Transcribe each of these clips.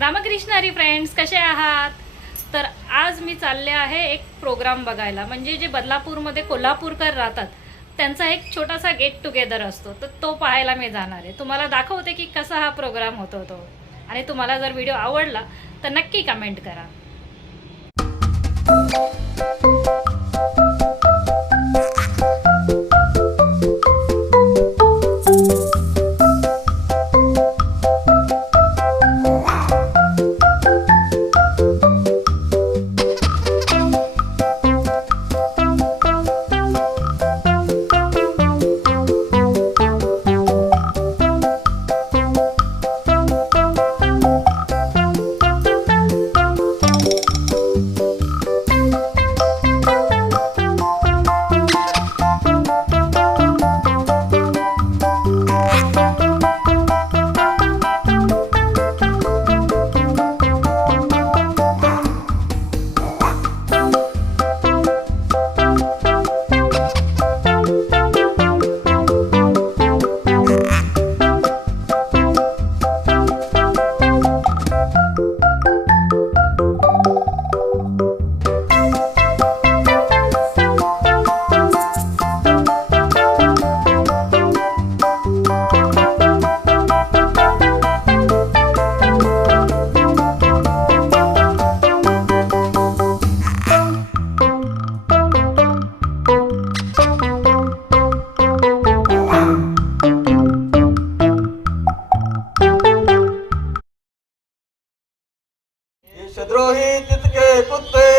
Ramakrishna Hari friends, कसे आहात? तर आज मी चालले आहे एक प्रोग्राम बघायला. म्हणजे जे बदलापूरमध्ये कोल्हापूरकर राहतात त्यांचा एक छोटासा गेट टुगेदर असतो, तर तो पाहायला मी जाणार आहे. तुम्हाला दाखवते की कसा हा प्रोग्राम होतो तो. आणि तुम्हाला जर व्हिडिओ आवडला तर नक्की कमेंट करा. शत्रुही तितके कुत्ते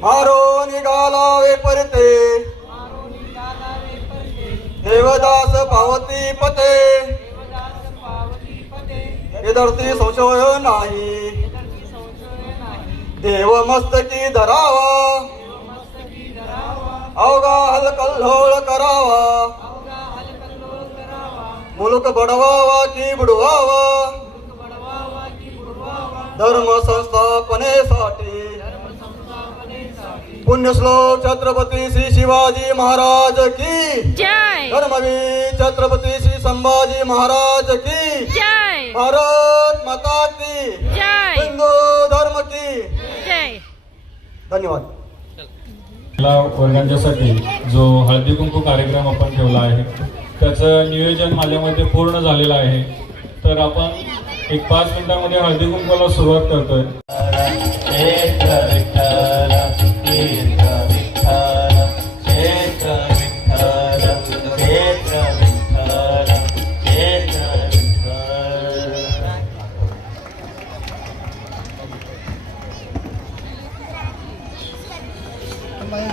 मारो निघालावे परते, देवदास पावती पते, यदर्थी संशय नाही, देव मस्तकी धरावा, अवघा हलकल्लोळ करावा, मुलुक बडवावा की बुडवावा, धर्म संस्थापनेसाठी पुण्यश्लोक छत्रपती श्री शिवाजी महाराज की जय. धर्मवीर छत्रपती श्री संभाजी महाराज की जय. भारत माता की जय. हिंदू धर्म की जय. धन्यवाद. वर्गांच्यासाठी जो हळदी कुंकू कार्यक्रम आपण ठेवला आहे त्याचं नियोजन माझ्यामध्ये पूर्ण झालेलं आहे. तर आपण एक 5 मिनिटांमध्ये हळदी कुंकूला सुरुवात करतोय.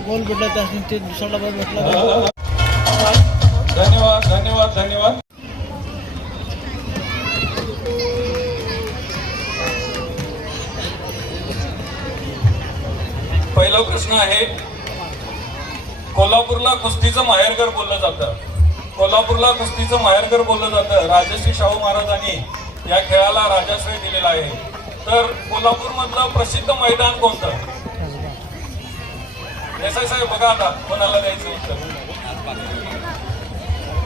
गोल भेटला त्याने ते दुसरा डबा भेटला. धन्यवाद धन्यवाद धन्यवाद. पहिला प्रश्न आहे, कोल्हापूरला कुस्तीचं माहेरघर बोललं जातं. कोल्हापूरला कुस्तीचं माहेरघर बोललं जातं. राजश्री शाहू महाराजांनी या खेळाला राजाश्रय दिलेला आहे. तर कोल्हापूर मधलं प्रसिद्ध मैदान कोणतं? देसाई साहेब बघा आता कोणाला द्यायचं उत्तर.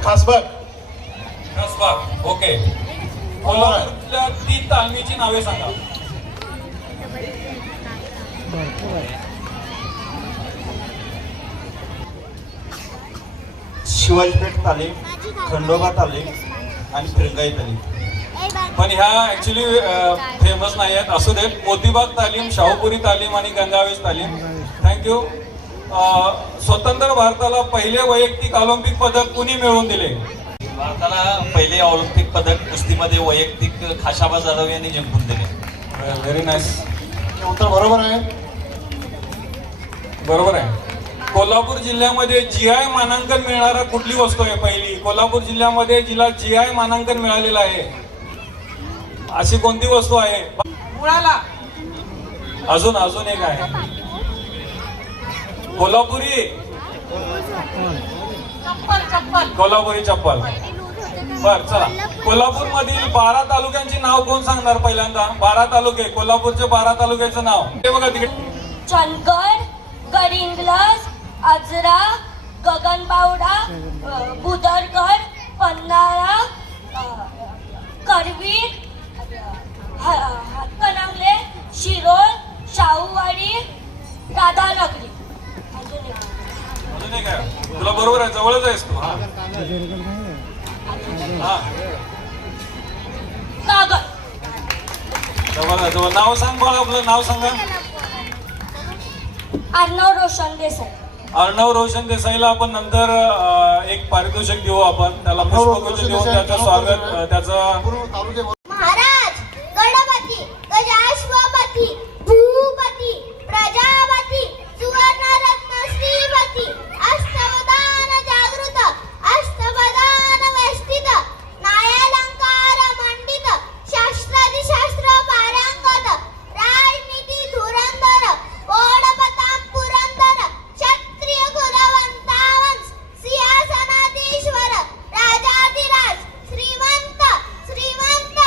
खासबाग. खासबाग. ओके. कोल्हापूरच्या 3 तालमीची नावे सांगा. शिवाजीपेठ तालीम, खंडोबा तालीम आणि फिरंगाई तालीम. पण ह्या ऍक्च्युली फेमस नाही आहेत. असू दे. मोतीबाग तालीम, शाहूपुरी तालीम आणि गंगावेश तालीम. थँक्यू. स्वतंत्र भारताला पहिले वैयक्तिक ऑलिम्पिक पदक कुणी मिळवून दिले? भारताला पहिले ऑलिम्पिक पदक कुस्तीमध्ये वैयक्तिक खाशाबा जाधव यांनी जिंकून दिले. Very nice. उत्तर बरोबर आहे. बरोबर आहे. कोल्हापूर जिल्ह्यामध्ये जीआय मानांकन मिळणारा कुठली वस्तू आहे? पहिली कोल्हापूर जिल्ह्यामध्ये जिला जीआय मानांकन मिळालेलं आहे अशी कोणती वस्तू आहे? अजून एक आहे कोल्हापुरी कोल्हापुरी चप्पल. बर चला. कोल्हापूर मधील 12 तालुक्यांची नाव कोण सांगणार पहिल्यांदा? 12 तालुके, कोल्हापूरचे 12 तालुक्याचं नाव ते बघा तिकडे. चंदगड, गडिंग्लज, आजरा, गगनबावडा, बुदरगड, पन्हाळा, आरवी, हातकणंगले, शिरोळ, शाहूवाडी, राधानगरी. अजून एक आहे. तुला बरोबर आहे, जवळच आहेस तू. हा कागद. जवळ नाव सांग बाळा, आपलं नाव सांगा. अर्णव रोशन देसाई. अर्णव रोशन देसाईला आपण नंतर एक पारितोषिक देऊ, आपण त्याला पुष्पगुच्छ देऊन त्याचं स्वागत, त्याचं महाराज गणपती गजाश्वपती भूपती प्रजापती सुवर्णरत्न श्रीपती अष्टवदान जागृत अष्टवदान वेष्टित न्यायालंकार मंडित शास्त्राधिशास्त्र पारंगत राजनीती धुरंधर कोडपतां पुरंदर क्षत्रिय कुलवंतावंश सिंहासनाधीश्वर राजाधिराज श्रीमंत श्रीमंत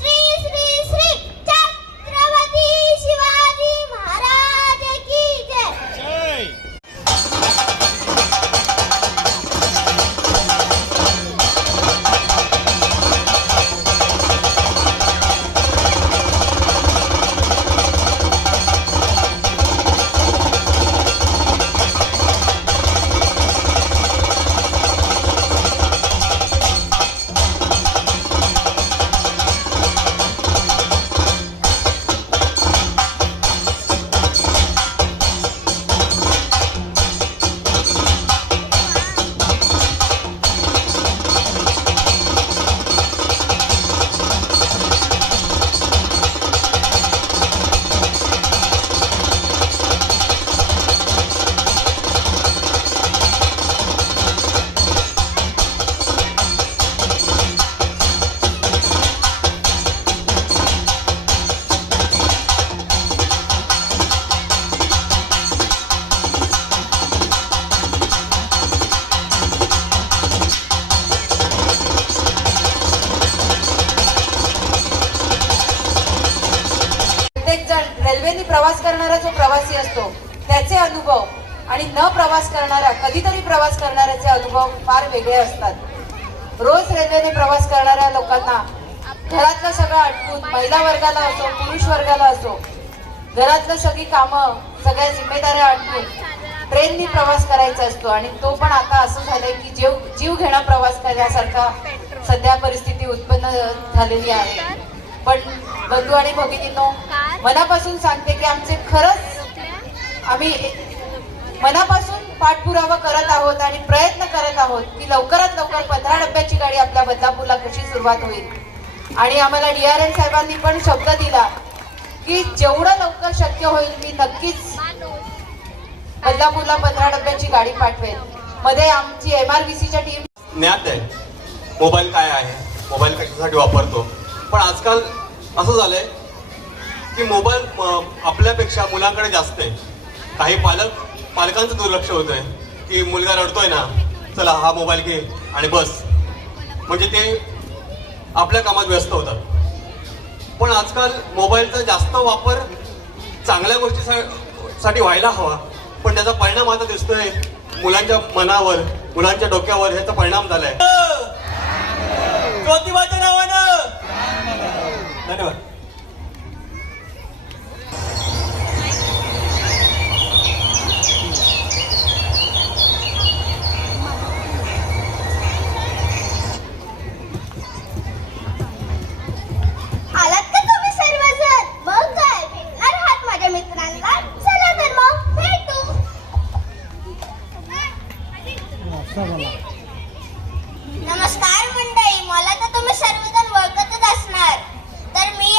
श्री श्री श्री छत्रपती शिवाजी महाराज की जय. प्रत्येक जण रेल्वेने प्रवास करणारा जो प्रवासी असतो त्याचे अनुभव आणि न प्रवास करणारा, कधीतरी प्रवास करणाऱ्याचे अनुभव फार वेगळे असतात. रोज रेल्वेने प्रवास करणाऱ्या लोकांना घरातलं सगळं आटपून, महिला वर्गाला असो पुरुष वर्गाला असो, घरातलं सगळी कामं सगळ्या जिम्मेदाऱ्या आटपून ट्रेननी प्रवास करायचा असतो. आणि तो पण आता असं झालंय की जीव घेणा प्रवास करण्यासारखा सध्या परिस्थिती उत्पन्न झालेली आहे. पण बंधू आणि भगिनींनो, मनापासून सांगते की आम्ही मनापासून पाठपुरावा करत आहोत आणि प्रयत्न करत आहोत की लवकरात लवकर 15 डब्याची गाडी आपल्या बदलापूरला कशी सुरुवात होईल. आणि आम्हाला DRM साहेबांनी पण शब्द दिला की जेवढं लवकर शक्य होईल मी नक्कीच बदलापूरला 15 डब्याची गाडी पाठवेल. मध्ये आमची MRVCच्या टीम ज्ञात आहे मोबाईल काय आहे, मोबाईल कशासाठी वापरतो. पण आजकाल असं झालंय की मोबाईल आपल्यापेक्षा मुलांकडे जास्त आहे. काही पालकांचं दुर्लक्ष होतंय की मुलगा रडतोय ना, चला हा मोबाईल घे आणि बस, म्हणजे ते आपल्या कामात व्यस्त होतात. पण आजकाल मोबाईलचा जास्त वापर चांगल्या गोष्टीसाठी व्हायला हवा, पण त्याचा परिणाम आता दिसतोय मुलांच्या मनावर, मुलांच्या डोक्यावर ह्याचा परिणाम झालाय. ज्योतिबाच्या नावानं धन्यवाद. आलात का तुम्ही सर्वजण? मग काय भेटणार आहात माझ्या मित्रांना? चला तर मग भेटू. नमस्कार मंडळी, मला तर तुम्ही सर्वजण ओळखतच असणार. तर मी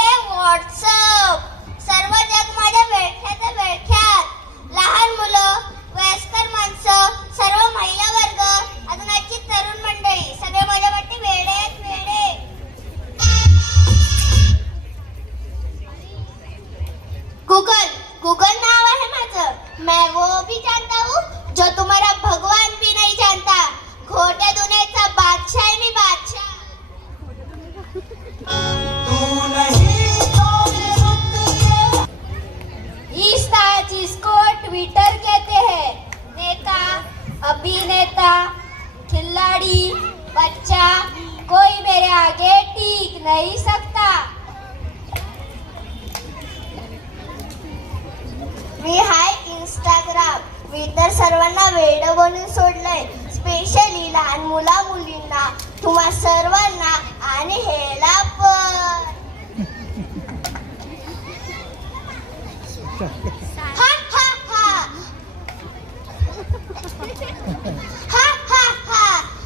नहीं सकता. मी हाय इंस्टाग्राम. मी तर सर्वांना वेड बनून सोडलंय, स्पेशली लहान मुला मुलींना, तुम्हा सर्वांना आणि हेला पण. हा हा हा हा हा हा हा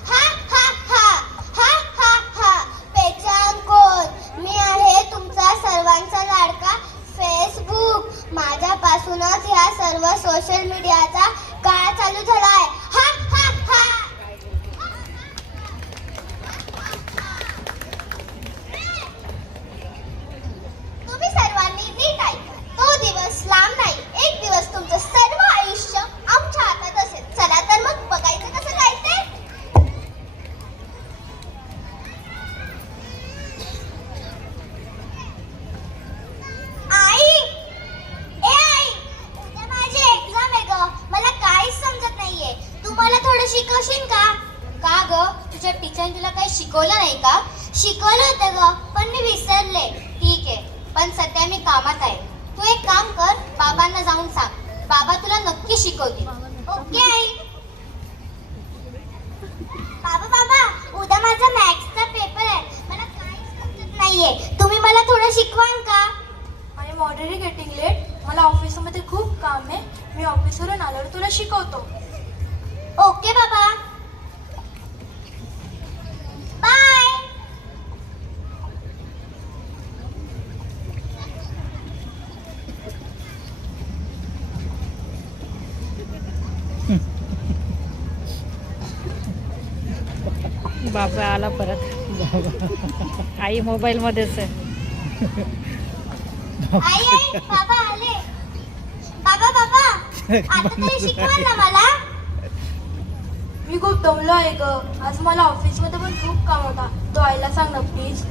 हा हा हा हा हा. पेचांग कोण? मी आहे तुमचा सर्वांचा लाडका फेसबुक. माझ्यापासूनच ह्या सर्व सोशल मीडियाचा काळ चालू झालाय. हा हा हा. तुम्ही सर्वांनी नीट ऐका. तो दिवस लांब नाही. एक दिवस तुमचं सर्व आयुष्य आमच्या हातात असेल. चला तर मग बघायचं कसं काय ते. आई, ए आई, उद्या माझी एक्झाम आहे ग. मला काहीच समजत नाहीये. तू मला थोडं शिकवशील का? का ग? तुझ्या टीचरने तुला काही शिकवलं नाही का? शिकवलं होतं ग, पण मी विसरले. ठीक आहे, पण सध्या मी कामात आहे. तू एक काम कर, बाबांना जाऊन सांग. बाबा तुला नक्की शिकवतील. Okay I. बाबा बाबा, उद्या माझा मॅथ्सचा पेपर आहे. मला काहीच समजत नाहीये. तुम्ही मला थोडं शिकवाल का? I am already getting late. मला ऑफिसमध्ये खूप काम आहे. मी ऑफिसवरून आल्यावर तुला शिकवतो. ओके बाबा. बाय. बाबा आला परत. आई मोबाईलमध्येच आहे. आई आई, बाबा आले. बाबा बाबा, आता तरी शिकवाल ना मला? मी खूप दमलो आहे ग. आज मला ऑफिसमध्ये पण खूप काम होता. तो आईला सांग ना प्लीज.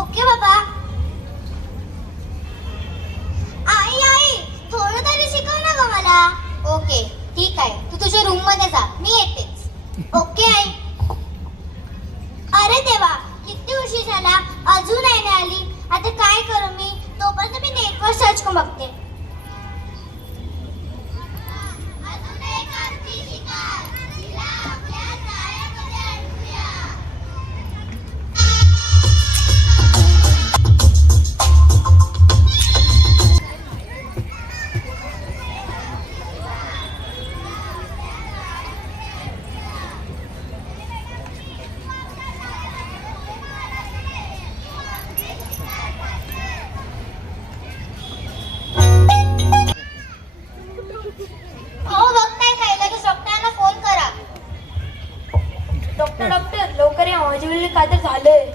ओके बाबा. आई आई, थोडं तरी शिकव ना ग मला. ओके ठीक आहे, तू तुझ्या रूम मध्ये जा, मी येतेच. Okay I. अरे देवा, किती उशीर झाला, अजून नाही आली. आता काय करू मी? तोपर्यंत मी नेटवर सर्च करून बघते. अजून एक आरती शिकार. तिला आपल्या जाळ्यामध्ये अडकूया. अहो बघताय काय, लगेच डॉक्टरांना फोन करा. डॉक्टर डॉक्टर लवकर या, माझ्या वेळेला काय तर झालंय.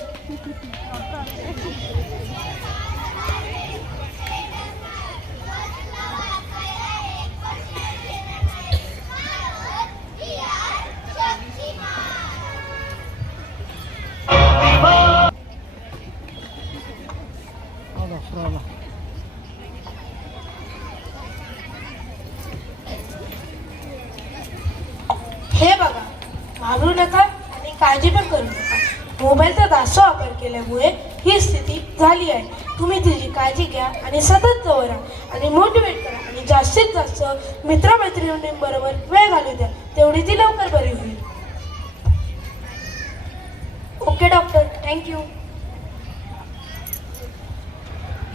आला फ्रॉला. हे बघा, घाबरू नका आणि काळजी पण करू नका. मोबाईलचा जास्त वापर केल्यामुळे ही स्थिती झाली आहे. तुम्ही तुझी काळजी घ्या आणि सतत जवळ राहा आणि मोटिवेट करा आणि जास्तीत जास्त मित्रमैत्रिणींबरोबर वेळ घालू द्या. तेवढी ती लवकर बरी होईल. Okay doctor, thank you.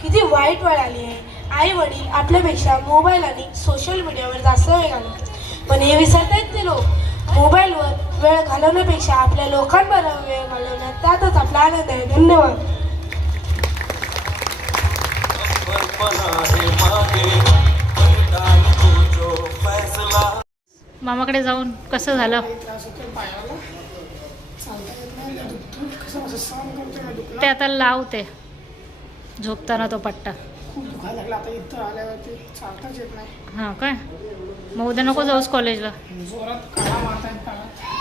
किती वाईट वेळ आली आहे. आई वडील आपल्यापेक्षा मोबाईल आणि सोशल मीडियावर जास्त वेळ घालवतात, पण हे विसरतायत ते लोक. मोबाईलवर वेळ घालवण्यापेक्षा आपल्या लोकांबरोबर वेळ घालवण्यात त्यातच आपला आनंद आहे. धन्यवाद. मामाकडे जाऊन कसं झालं? ते आता लावते झोपताना तो पट्टा. खूप दुखायला लागला आता इथं आल्यावरती. चालताच येत नाही. हां काय? मग उद्या नको जाऊस कॉलेजला. जोरात काळा मारतायत काळात.